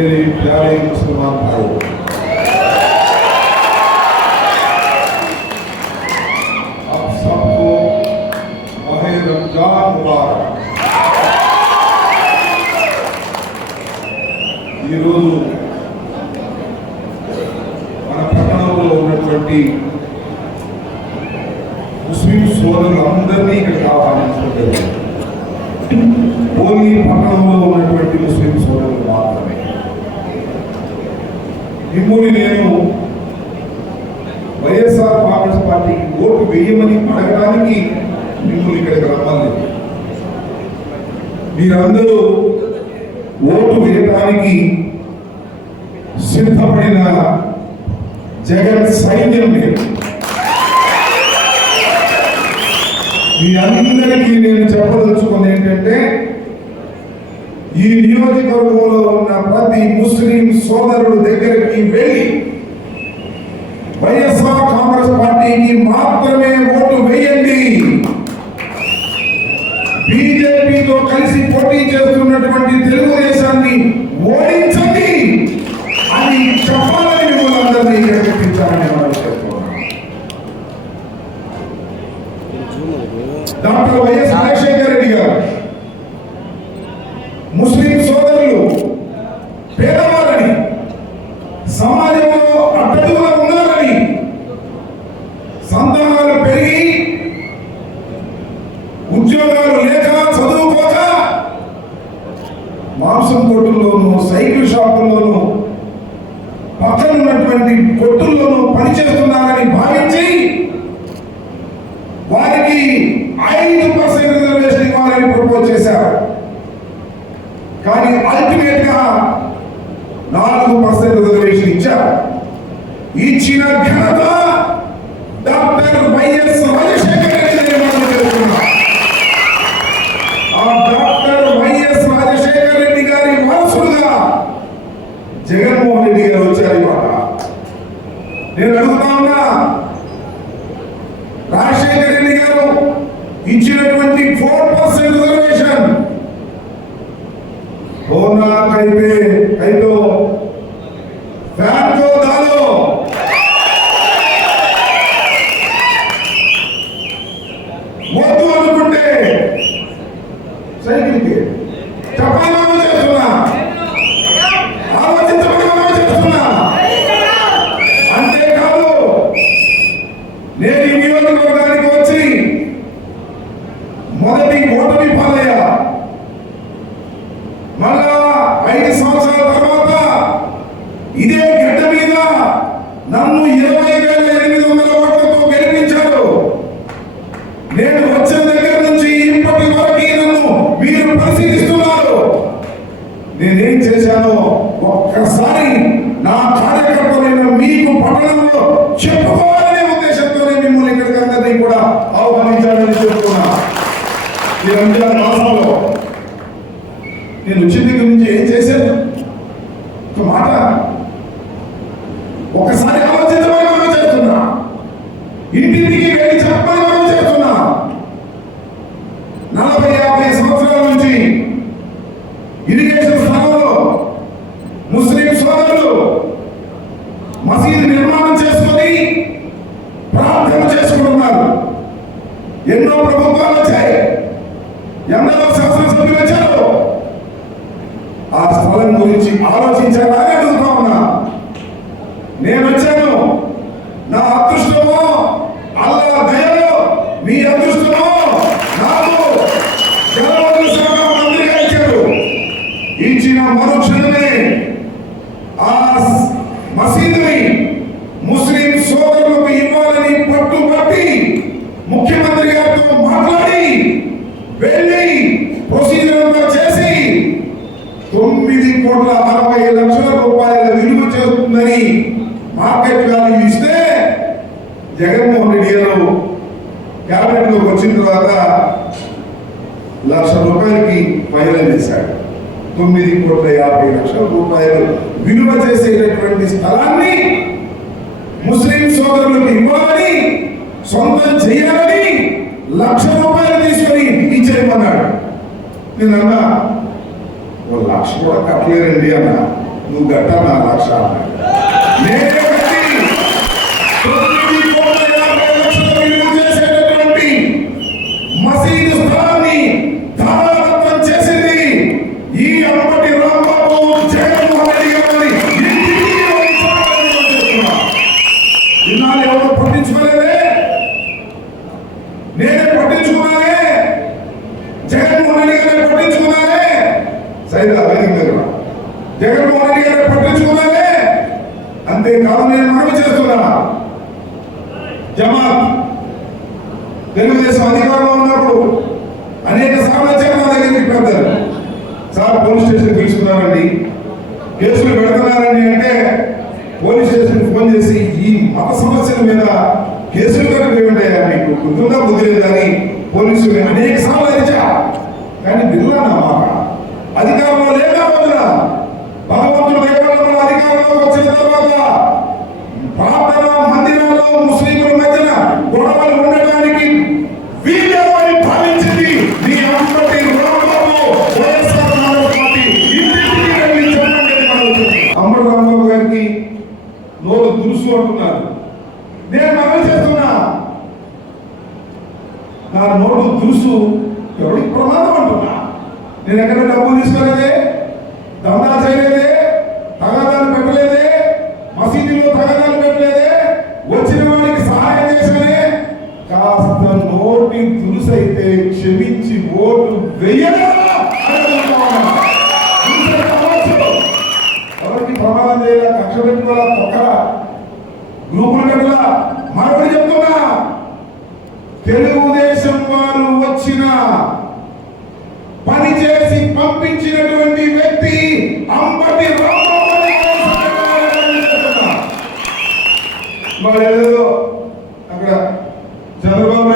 मेरे प्यारे मुसलमान भाई आप सबको माह रमजान मुबारक ఈరోజు మన పట్టణంలో ఉన్నటువంటి ముస్లిం సోదరులందరినీ ఇక్కడికి ఆహ్వానించడం ఓన్లీ పట్టణంలో ఉన్నటువంటి ముస్లిం సోదరులు మాత్రమే మిమ్మల్ని నేను వైఎస్ఆర్ కాంగ్రెస్ పార్టీకి ఓటు వేయమని అడగడానికి మిమ్మల్ని ఇక్కడికి రమ్మలేదు మీరందరూ ఓటు వేయడానికి సిద్ధపడిన జగన్ సైన్యం మీరు మీ అందరికీ నేను చెప్పదలుచుకున్నది ఏంటంటే ఈ నియోజకవర్గంలో ఉన్న ప్రతి ముస్లిం సోదరుడు దగ్గరికి వెళ్ళి వైఎస్ఆర్ కాంగ్రెస్ పార్టీకి మాత్రమే ఓటు వేయండి. బీజేపీతో కలిసి పోటీ చేస్తున్నటువంటి తెలుగుదేశాన్ని ఓడించండి అని చెప్పాలని మిమ్మల్ని అందరినీ ఇక్కడ డాక్టర్ వైఎస్ రాజశేఖర రెడ్డి గారు ముస్లిం సోదరులు పేదవారని సమాజంలో అడ్డడుగుగా ఉన్నారని సంతానాలు పెరిగి ఉద్యోగాలు లేక చదువుకోక మాంసం కొట్టుల్లోనూ సైకిల్ షాపుల్లోనూ పక్కన ఉన్నటువంటి కొట్టుల్లోనూ పనిచేస్తున్నారని భావించి వారికి ఐదు పర్సెంట్ రిజర్వేషన్ ఇవ్వాలని ప్రపోజ్ చేశారు. కానీ అల్టిమేట్గా నాలుగు పర్సెంట్ రిజర్వేషన్ ఇచ్చారు. ఇచ్చిన ఘనత నేను ఈ నియోజకవర్గానికి వచ్చి మొదటి ఓటమి పాలయ్యా మళ్ళా ఐదు సంవత్సరాల తర్వాత ఇదే గడ్డ మీద నన్ను ఇరవై వేల ఎనిమిది వందల ఓట్లతో గెలిపించారు నేను వచ్చిన దగ్గర నుంచి ఇప్పటి వరకు నన్ను మీరు పరిశీలిస్తున్నారు నేనేం చేశానో ఒక్కసారి నా కార్యకర్తలైన మీకు పట్టణంలో చెప్పుకోవాలనే ఉద్దేశంతోనే మిమ్మల్ని ఇక్కడికి అందరినీ కూడా ఆహ్వానించాలని చెప్తున్నా ఈ రంజాన్ మాసంలో నేను వచ్చిన దగ్గర నుంచి ఏం చేశాను? ఒక మాట. ఒకసారి ఆలోచించమని మనం చేస్తున్నా ఇంటింటికి వెళ్ళి చెప్పమని మనం చేస్తున్నా నలభై యాభై సంవత్సరాల నుంచి ఇరిగేషన్ స్థలంలో ముస్లిం సోదరులు మసీదు నిర్మాణం చేసుకొని ప్రార్థన చేసుకుంటున్నారు ఎన్నో ప్రభుత్వాలు వచ్చాయి ఎందరో శాసనసభ్యులు వచ్చారు ఆ స్థలం గురించి ఆలోచించారా అని అడుగుతా ఉన్నా నేను వచ్చాను లక్ష రూపాయలకి ఫైనల్ చేశాడు. తొమ్మిది కోట్ల యాభై లక్షల రూపాయలు విలువ చేసేటటువంటి స్థలాన్ని ముస్లిం సోదరులకు ఇవ్వాలని సొంతం చేయాలని లక్ష రూపాయలు తీసుకొని ఇచ్చేయమన్నాడు నేను అన్నా లక్ష కూడా కట్టలేరండి అన్న. నువ్వు గట్ట నా లక్ష అన్నాడు. పోలీసులు అనేక సార్లు అరిచా కానీ బిర్లా మాట అధికారంలో లేక భగవంతుడు దగ్గర అధికారంలో వచ్చిన తర్వాత ప్రార్థన మందిరాల్లో ముస్లింల మధ్యన గొడవలు ఉండడానికి వీళ్ళని భావించింది మీ అంతటి రామబాబు గారికి నోరు దురుసుకుంటున్నారు నా నోటు దురుసు ఎవరికి ప్రమాదం అంటున్నా? నేను ఎక్కడ డబ్బులు తీసుకోలేదే?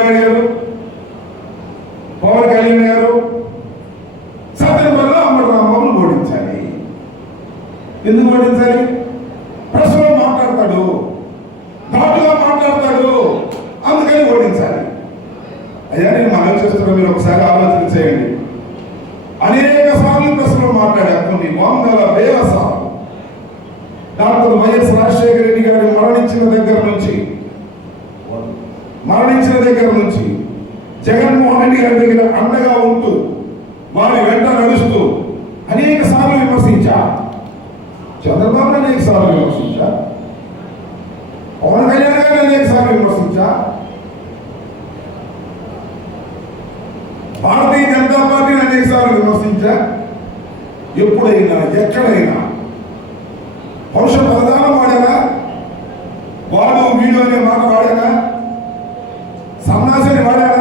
కళ్యాణ్ గారు పవన్ కళ్యాణ్ గారు సత్యం వల్ల అమ్మడు ఓడించాలి. ఎందుకు ఓడించాలి? చంద్రబాబు నన్ను ఎన్నిసార్లు విమర్శించా పవన్ కళ్యాణ్ గారు నన్ను ఎన్నిసార్లు విమర్శించా భారతీయ జనతా పార్టీని అనేకసార్లు విమర్శించా ఎప్పుడైనా ఎక్కడైనా పౌరుష ప్రధానం వాడానా వాడు వీడు అనే మాట వాడానా సన్నాసిని వాడానా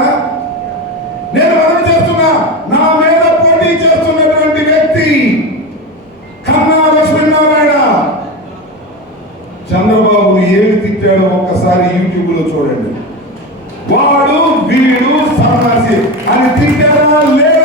వాడు వీడు సన్నాసి. అని తిట్టడా లేదు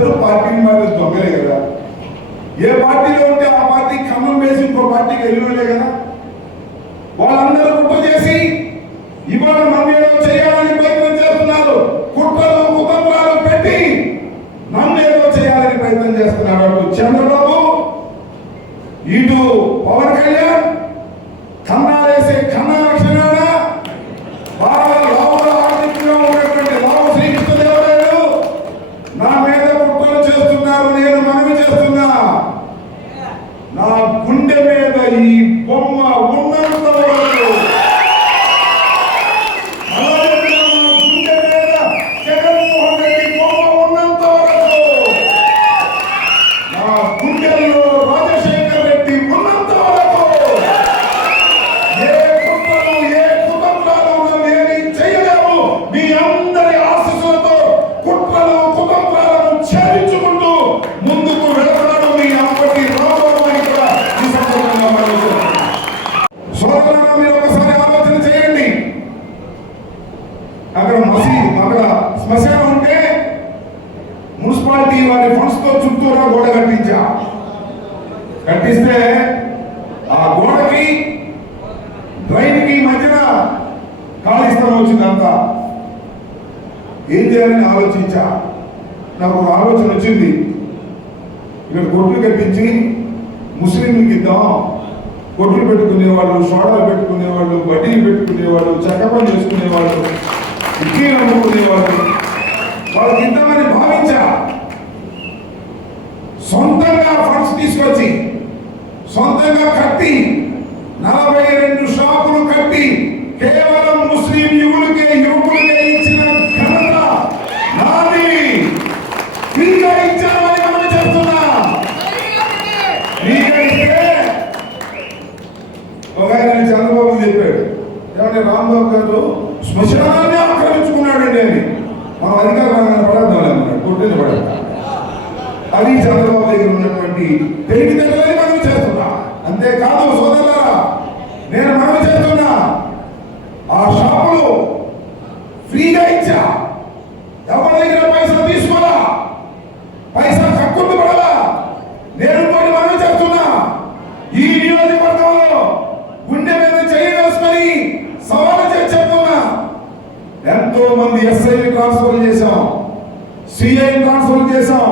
पार्टी दंगल ये पार्टी जो గోడ కట్టించా. కట్టిస్తే ఆ గోడకి డ్రైన్కి మధ్యన ఖాళీ స్థలం వచ్చిందంతా. ఏం చేయాలని ఆలోచించా? నాకు ఒక ఆలోచన వచ్చింది. ఇక్కడ కొట్లు కట్టించి ముస్లింలకు ఇద్దాం. కొట్లు పెట్టుకునేవాళ్ళు సోడాలు పెట్టుకునేవాళ్ళు వడ్డీలు పెట్టుకునేవాళ్ళు చెక్క పని చేసుకునేవాళ్ళు ఇడ్లీలు అమ్ముకునేవాళ్ళు. వాళ్ళకి ఇద్దామని భావించా. సొంతంగా ఫండ్స్ తీసుకొచ్చి సొంతంగా కట్టి నలభై రెండు షాపులు కట్టి కేవలం ముస్లిం యువకులకే యువకులకే ఇచ్చిన ఘనత నాది. ఫ్రీగా ఇచ్చామని మనం చేస్తున్నా. ఫ్రీగా ఒక ఆయన చంద్రబాబు చెప్పాడు. ఏమంటే రాంబాబు గారు శ్మశానాన్ని ఆక్రమించుకున్నాడండి అని మనం అధికారం పడద్దాం అన్నాడు కొట్టిన పడద్దు అది చంద్రబాబు దగ్గర ఉన్నటువంటి తెలివితేటలని మనం చేస్తున్నా. అంతేకాదు సోదరులారా నేను మనం చేస్తున్నా. ఆ షాపులు ఫ్రీగా ఇచ్చా. ఎవరి దగ్గర పైసలు తీసుకోవాలా? పైసా కక్కుంటూ పడాలా? నేను కొన్ని మనం చేస్తున్నా. ఈ నియోజకవర్గంలో గుండె మీద చేయి వేసుకొని సవాలు చేసి చెప్తున్నా. ఎంతో మంది ఎస్ఐని ట్రాన్స్ఫర్ చేశాం సిఐ ట్రాన్స్ఫర్ చేశాం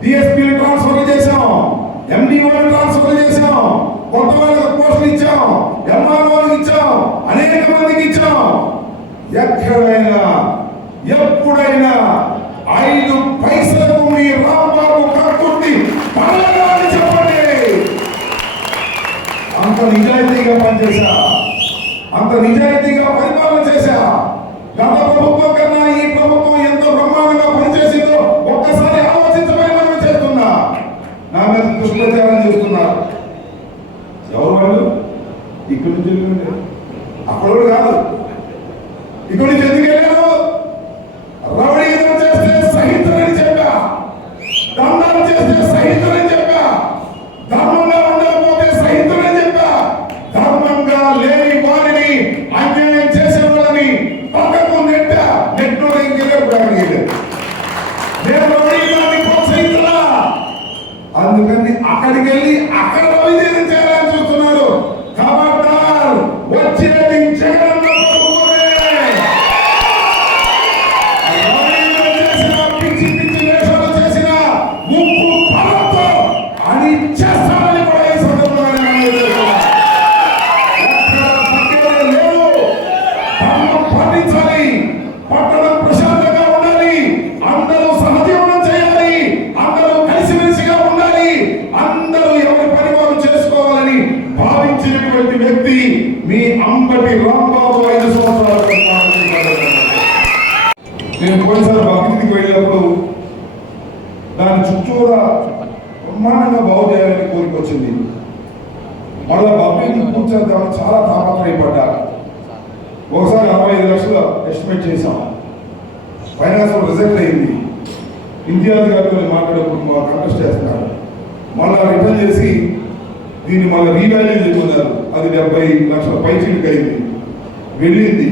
డిఎస్పీ ఎండిఓ ట్రాన్స్ఫర్ చేశాం. కొత్త వాళ్ళకి పోస్టులు ఇచ్చాం. ఎంఆర్ఓకి ఇచ్చాం. అనేక మందికి ఇచ్చాం. ఎక్కడైనా ఎప్పుడైనా ఐదు పైసలకు మీ రాబాబు కక్కుర్తి పడలేదా చెప్పండి. అంత నిజాయితీగా పనిచేశా. అంత నిజాయితీగా పరిపాలన చేశా. గత ప్రభుత్వం కన్నా ఈ ప్రభుత్వం ఎంతో బ్రహ్మాండంగా పనిచేసిందో ఒక్కసారి ఆలోచించమని మనం చేస్తున్నా నా మీద దుష్ప్రచారం చేస్తున్నారు ఎవరు వాళ్ళు ఇక్కడి నుంచి వెళ్ళింది అక్కడ కూడా కాదు ఇక్కడి నుంచి ఎందుకు వెళ్ళారు రౌడీజం చేస్తే సహితులని చెప్పా దండాలు చేస్తే సహితులని చెప్పా ధర్మంగా ఉండకపోతే సహితులని చెప్పా ధర్మంగా లేని వారిని అన్యాయం చేసే వాళ్ళని పక్కకు నెట్ట నెట్టు ఇంకెళ్ళారు నేను రౌడీజాన్ని ప్రోత్సహిస్తున్నా అందుకని అక్కడికి వెళ్ళి అక్కడ వైద్యం చేయాలని చూస్తున్నారు కాబట్టి వచ్చేది జగనన్న ప్రభుత్వమే రాజకీయాలు చేసిన పిచ్చి పిచ్చి వేషాలు చేసిన ఉప్పు పళ్ళతో అని చేస్తారని కూడా ఈ సందర్భంగా నేను తెలియజేస్తున్నా. ఎక్కడ తగ్గేది లేదు. ధర్మం పాటించాలి పట్టణం ప్రశాంతంగా ఉండాలి అందరూ సహజీవనం చేయాలి అందరూ కలిసిమెలిసిగా ఉండాలి అందరూ ఎవరి పని వారు చేసుకోవాలని భావించినటువంటి వ్యక్తి మీ అంబటి రాంబాబు ఐదు సంవత్సరాల పరిపాలన చేశారు. నేను పోయినసారి బక్రీద్కి వెళ్ళినప్పుడు దాని చుట్టూరా బ్రహ్మాండంగా బాగు చేయాలని కోరిక వచ్చింది మళ్ళా బక్రీద్ని పూర్తి చేద్దామని చాలా తాపత్రయపడ్డా ఒకసారి అరవై ఐదు లక్షలు ఎస్టిమేట్ చేశాం ఫైనాన్స్ రిజెక్ట్ అయింది ఇంతియాజ్ గారితో మాట్లాడేప్పుడు కంటెస్ట్ చేస్తున్నారు మళ్ళా రిటర్న్ చేసి దీన్ని మళ్ళీ రీవాల్యూ చేయమన్నారు అది డెబ్బై లక్షల పైచీలకు అయింది వెళ్ళింది.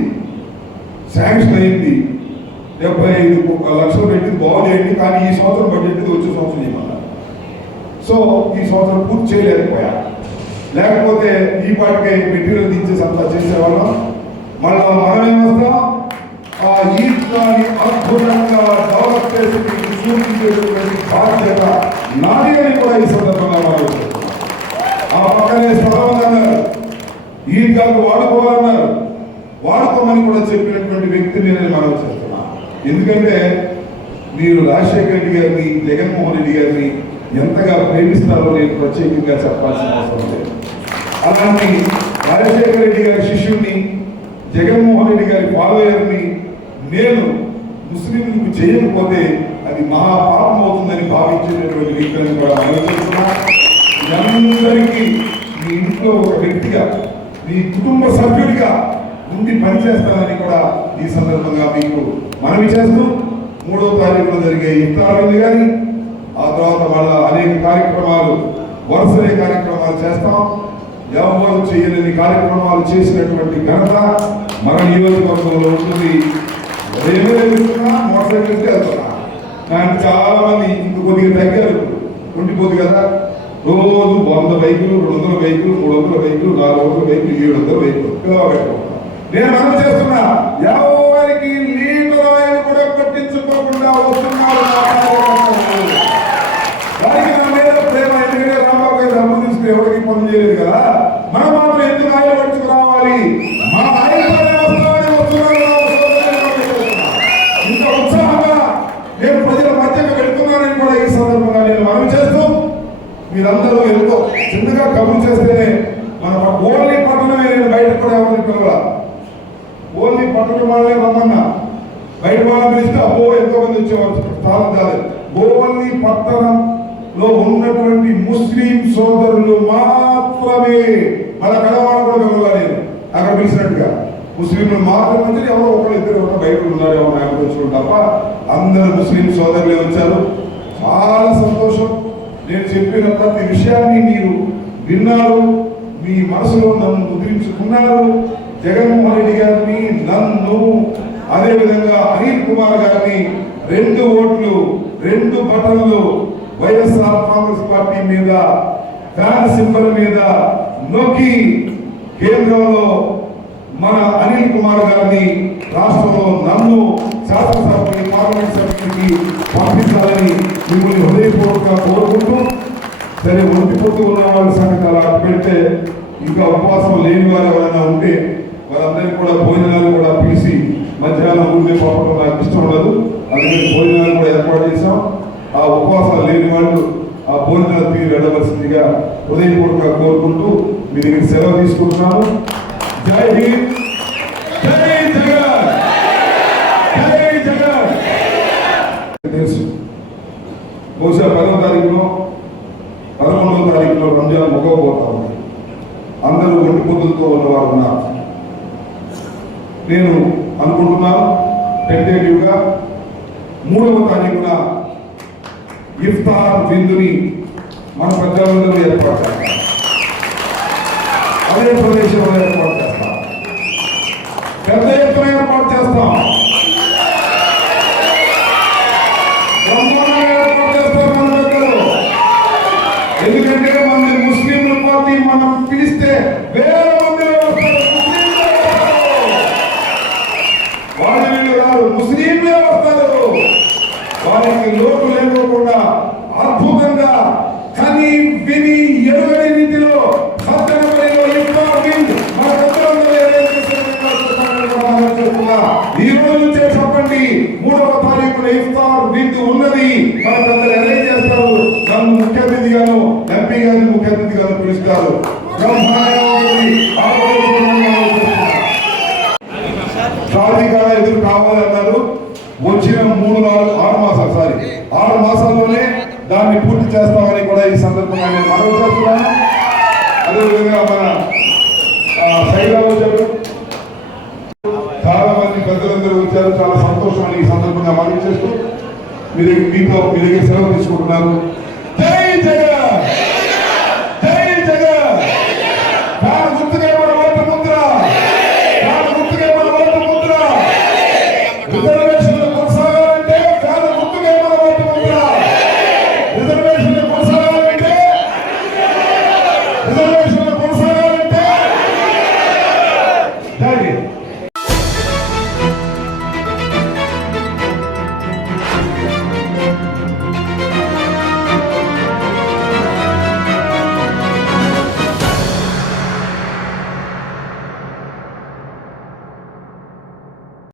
శాంక్షన్ అయింది. డెబ్బై ఐదు లక్షలు పెట్టి బాగు చేయండి కానీ ఈ సంవత్సరం బడ్జెట్ వచ్చే సంవత్సరం ఇవ్వాలి సో ఈ సంవత్సరం పూర్తి చేయలేకపోయా. లేకపోతే ఈ పాటికే మెటీరియల్ దించేసి అంతా చేసేవాళ్ళం. మళ్ళా మనమేం వస్తాం ఆ ఈద్గాని అద్భుతంగా డెవలప్ చేసి మీకు చూపించేటువంటి బాధ్యత నాది అని కూడా ఈ సందర్భంగా మనం ఆ పక్కనే స్థలం ఉందన్నారు ఈద్గాకు వాడుకోవాలన్నారు. వాడుకోమని కూడా చెప్పినటువంటి వ్యక్తిని నేను మనం చేస్తున్నాను ఎందుకంటే మీరు రాజశేఖర రెడ్డి గారిని జగన్మోహన్ రెడ్డి గారిని ఎంతగా ప్రేమిస్తారో నేను ప్రత్యేకంగా చెప్పాల్సిన అవసరం లేదు. అలాంటి రాజశేఖర రెడ్డి గారి శిష్యుడిని జగన్మోహన్ రెడ్డి గారి ఫాలోయర్ని నేను ముస్లింలకు చేయకపోతే అది మహాపాపం అవుతుందని భావించేటటువంటి వ్యక్తులను కూడా ఆలోచిస్తున్నా అందరికీ మీ ఇంట్లో ఒక వ్యక్తిగా మీ కుటుంబ సభ్యుడిగా ఉండి పనిచేస్తానని కూడా ఈ సందర్భంగా మీకు మనవి చేస్తూ మూడో తారీఖున జరిగే ఇఫ్తార్ విందు కానీ ఆ తర్వాత వాళ్ళ అనేక కార్యక్రమాలు వరుసలే కార్యక్రమాలు చేస్తాం. ఎవరు చేయలేని కార్యక్రమాలు చేసినటువంటి ఘనత మన నియోజకవర్గంలో ఉంటుంది. ఉదయమే వెళ్తున్నా మోటార్ సైకిల్ వెళ్తున్నా. చాలా మంది ఇంక కొద్దిగా తగ్గారు. ఉండిపోదు కదా. రోజు వంద బైకులు రెండు వందల బైకులు మూడు వందల బైకులు నాలుగు వందల బైకులు ఏడు వందల బైకులు పిల్లవ నేను మనం చేస్తున్నా ఎవరికి లీటర్ ఆయిల్ కూడా పట్టించుకోకుండా వస్తున్నారు వారికి నా మీద ప్రేమ ఎందుకంటే రాంబాబు గారు డబ్బు తీసుకుని ఎవరికి పని చేయలేదు కదా మనం మాత్రం ఎందుకు ఆయన పట్టుకురావాలి మన మా ఇంత ఉత్సాహంగా నేను ప్రజల మధ్యకు వెళ్తున్నానని కూడా ఈ సందర్భంగా నేను మనం చేస్తూ మీరందరూ ఎంతో చిన్నగా కబురు చేస్తే మన ఓన్లీ పట్టణమే నేను బయట కూడా ఎవరిని పిలవాల కుటుంబాలే రమ్మన్నా బయట వాళ్ళని పిలిస్తే అబ్బో ఎంతమంది వచ్చేవారు. స్థానం కాదు. గోవల్లి పట్టణంలో ఉన్నటువంటి ముస్లిం సోదరులు మాత్రమే మన కడవాళ్ళు కూడా పిలవాలి అక్కడ పిలిచినట్టుగా. ముస్లింలు మాత్రం ఎవరో ఒకరు ఇద్దరు ఒకరు బయట ఉన్నారు ఎవరో వచ్చి తప్ప అందరు ముస్లిం సోదరులే వచ్చారు. చాలా సంతోషం. నేను చెప్పిన ప్రతి విషయాన్ని మీరు విన్నారు. మీ మనసులో నన్ను ముద్రించుకున్నారు. జగన్మోహన్ రెడ్డి గారిని నన్ను అదేవిధంగా అనిల్ కుమార్ గారిని రెండు ఓట్లు రెండు బటన్లు వైఎస్ఆర్ కాంగ్రెస్ పార్టీ మీద ఫ్యాన్ సింబల్ మీద నొక్కి కేంద్రంలో మన అనిల్ కుమార్ గారిని రాష్ట్రంలో నన్ను శాసనసభకి పార్లమెంట్ సభ్యునికి పంపించాలని మిమ్మల్ని హృదయపూర్వకంగా కోరుకుంటూ సరే ఒంటిపోతూ ఉన్న వాళ్ళ సంగతి అలా పెడితే ఇంకా ఉపవాసం లేని వారు ఎవరైనా ఉంటే వాళ్ళందరికీ కూడా భోజనాలు కూడా పిలిచి మధ్యాహ్నం ఉండే పంపడం నాకు ఇష్టం ఉండదు. అందుకని భోజనాలు కూడా ఏర్పాటు చేశాం. ఆ ఉపవాసాలు లేని వాళ్ళు ఆ భోజనాలు తిరిగి వెళ్ళవలసిందిగా హృదయపూర్వకంగా కోరుకుంటూ మీ దగ్గర సెలవు తీసుకుంటున్నాను జై హింద్. జై జగన్. జై జగన్. తెలుసు. బహుశా పదవ తారీఖులో పదకొండవ తారీఖులో రంజాన్ ముగవబోతా ఉంది. అందరూ ఒంటి పొద్దులతో ఉన్నవారు ఉన్నారు. నేను అనుకుంటున్నాను టెంటేటివ్గా మూడవ తారీఖున ఇఫ్తార్ విందుని మన పెద్దలందరూ ఏర్పాటు అదే ప్రదేశంలో ఏర్పాటు చేస్తాం పెద్ద ఎత్తున ఏర్పాటు చేస్తాం బ్రహ్మాండంగా ఏర్పాటు చేస్తారు మన పెద్దలు ఎందుకంటే మన ముస్లింల పార్టీ మనం పిలిస్తే వేల మందిలో వస్తారు ముస్లింలే వస్తారు. వాళ్ళు వీళ్ళు రారు ముస్లింలే వస్తారు వారికి లోటు లేకోకుండా అద్భుతంగా కని విని ఎరుగని రీతిలో సత్యనపల్లిలో ఇఫ్తార్ వింద్ మన పెద్దలందరూ ఏదైతే చేస్తున్నారో మనం చేస్తున్నా. ఈ రోజు నుంచే చెప్పండి మూడవ తారీఖున ఇఫ్తార్ విందు ఉన్నది మన పెద్దలు అరేంజ్ చేస్తారు నన్ను ముఖ్య అతిథిగాను ఎంపీ గారిని ముఖ్య అతిథిగాను సాధికార ఎదురు కావాలన్నారు. వచ్చిన మూడు నాలుగు ఆరు మాసాలు సారీ ఆరు మాసాల్లోనే దాన్ని పూర్తి చేస్తామని కూడా ఈ సందర్భంగా నేను మనవి చేస్తున్నాను. అదేవిధంగా మన శైలాలు శైలా చాలా మంది పెద్దలందరూ వచ్చారు. చాలా సంతోషం అని ఈ సందర్భంగా మనవి చేస్తూ మీ దగ్గర మీతో మీ దగ్గర సెలవు తీసుకుంటున్నారు.